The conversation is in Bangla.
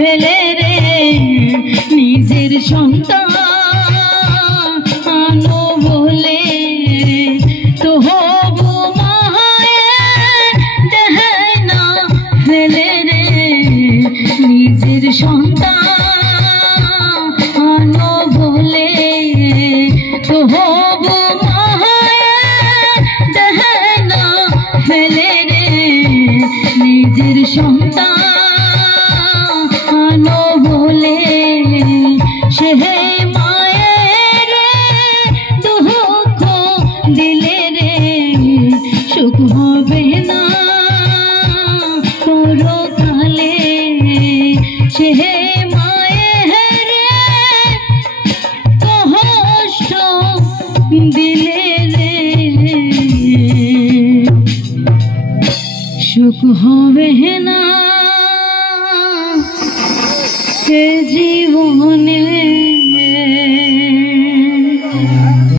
ফেলে রে নিজের সন্তান বলে তো হবু মায়ে দেহে না ফেলে রে নিজের সন্তান বলে তো হবু মায়ে দেহে না ফেলে রে নিজের সন্তান বলে সে মায়ের দুঃখ দিলে রে সুখ হবে না পরকালে সে মায়ের কষ্ট দিলে রে সুখ হবে না জীবনে।